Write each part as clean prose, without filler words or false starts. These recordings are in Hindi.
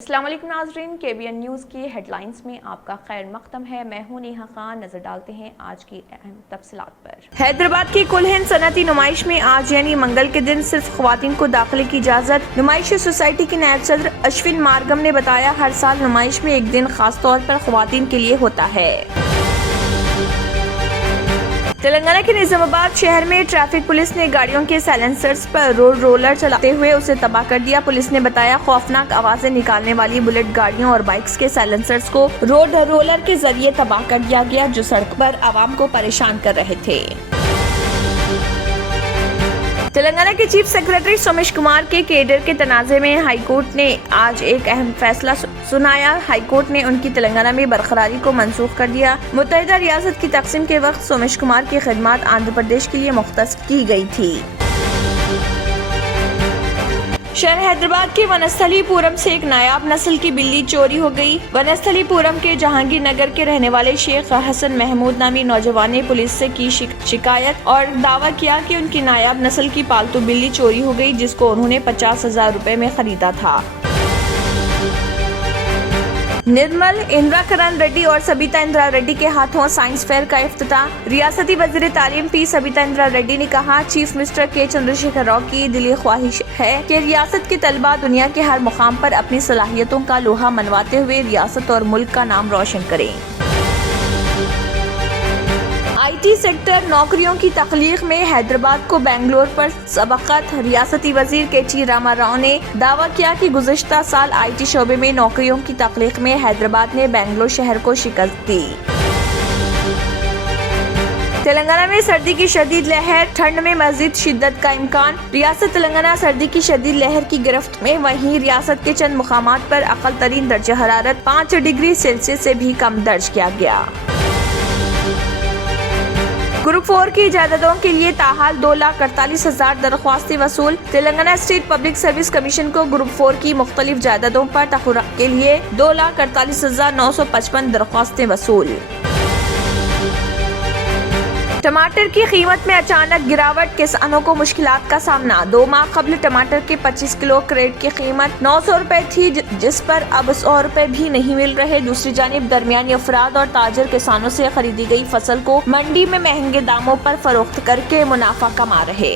अस्सलाम वालेकुम नाज़रीन, KBN न्यूज़ की हेडलाइंस में आपका खैर मक़दम है। मैं हूं नेहा खान। नजर डालते हैं आज की अहम तफसीलात पर। हैदराबाद की कुल हिंद सनअती नुमाइश में आज यानी मंगल के दिन सिर्फ ख्वातीन को दाखिले की इजाज़त। नुमाइशी सोसाइटी के नायब सदर अश्विन मार्गम ने बताया, हर साल नुमाइश में एक दिन खास तौर पर ख्वातीन के लिए होता है। तेलंगाना के निजामाबाद शहर में ट्रैफिक पुलिस ने गाड़ियों के साइलेंसर्स पर रोड रोलर चलाते हुए उसे तबाह कर दिया। पुलिस ने बताया, खौफनाक आवाजें निकालने वाली बुलेट गाड़ियों और बाइक्स के साइलेंसर्स को रोड रोलर के जरिए तबाह कर दिया गया, जो सड़क पर आवाम को परेशान कर रहे थे। तेलंगाना के चीफ सेक्रेटरी सोमेश कुमार के कैडर के तनाज़े में हाईकोर्ट ने आज एक अहम फैसला सुनाया। हाईकोर्ट ने उनकी तेलंगाना में बरकरारी को मनसूख कर दिया। मुत्तहिदा रियासत की तकसीम के वक्त सोमेश कुमार की खिदमत आंध्र प्रदेश के लिए मुख्तस की गई थी। शहर हैदराबाद के वनस्थलीपुरम से एक नायाब नस्ल की बिल्ली चोरी हो गई। वनस्थलीपुरम के जहांगीर नगर के रहने वाले शेख हसन महमूद नामी नौजवान ने पुलिस से की शिकायत और दावा किया कि उनकी नायाब नस्ल की पालतू बिल्ली चोरी हो गई, जिसको उन्होंने 50,000 रुपए में खरीदा था। निर्मल इंदिरा करण रेड्डी और सबिता इंदिरा रेड्डी के हाथों साइंस फेयर का इफ्तिताह। रियासती वज़ीर तालीम पी सबिता इंदिरा रेड्डी ने कहा, चीफ मिनिस्टर के चंद्रशेखर राव की दिली ख्वाहिश है कि रियासत के तलबा दुनिया के हर मुकाम पर अपनी सलाहियतों का लोहा मनवाते हुए रियासत और मुल्क का नाम रोशन करें। IT सेक्टर नौकरियों की तख्लीक में हैदराबाद को बेंगलोर पर सबकत। रियासती वजीर के रामा राव ने दावा किया कि गुज़श्ता साल IT शोबे में नौकरियों की तख्लीक में हैदराबाद ने बेंगलोर शहर को शिकस्त दी। तेलंगाना में सर्दी की शदीद लहर, ठंड में मजीद शिद्दत का इम्कान। रियासत तेलंगाना सर्दी की शदीद लहर की गिरफ्त में, वहीं रियासत के चंद मुकामात पर अक़ल तरीन दर्जा हरारत 5 डिग्री सेल्सियस से भी कम दर्ज किया गया। ग्रुप 4 की जायदादों के लिए ताहाल 2,48,000 दरख्वास्तें वसूल। Telangana state public service commission को ग्रुप 4 की मुख्तलिफ जायदादों पर तखुर्रा के लिए 2,48,955 दरख्वास्तें वसूल। टमाटर की कीमत में अचानक गिरावट, किसानों को मुश्किलात का सामना। 2 माह कबल टमाटर के 25 किलो क्रेट की कीमत 900 रुपए थी, जिस पर अब 100 रुपए भी नहीं मिल रहे। दूसरी जानिब दरमियानी अफराद और ताजर किसानों से खरीदी गई फसल को मंडी में महंगे दामों पर फरोख्त करके मुनाफा कमा रहे।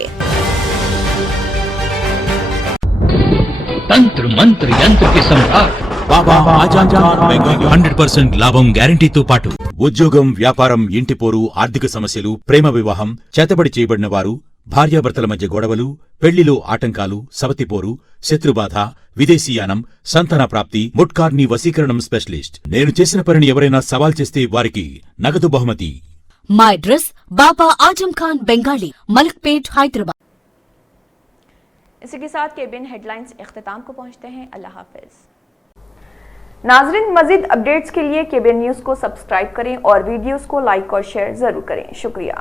तंत्र मंत्र यंत्र के सम्राट బాబా ఆజాం ఖాన్ బెంగాలీ 100% లాభం గ్యారంటీతో పాటు ఉద్యోగం, వ్యాపారం, ఇంటి పోరు, ఆర్థిక సమస్యలు, ప్రేమ వివాహం, చేతబడి చేయబడిన వారు, భార్యాభర్తల మధ్య గొడవలు, పెళ్లిలో ఆటంకాలు, సవతిపోరు, శత్రుబాధ, విదేశీయానం, సంతాన ప్రాప్తి, ముట్కార్ని వశీకరణం స్పెషలిస్ట్. నేను చేసిన పనిని ఎవరైనా సవాల్ చేస్తే వారికి నగదు బహుమతి. మా అడ్రస్ బాబా आजम खान बंगाली, मलकपेट, हैदराबाद। इसी के साथ KBN हेडलाइंस इख्तिताम को पहुंचते हैं। अल्लाह हाफिज। नाजरीन, मजीद अपडेट्स के लिए KBN न्यूज़ को सब्सक्राइब करें और वीडियोस को लाइक और शेयर जरूर करें। शुक्रिया।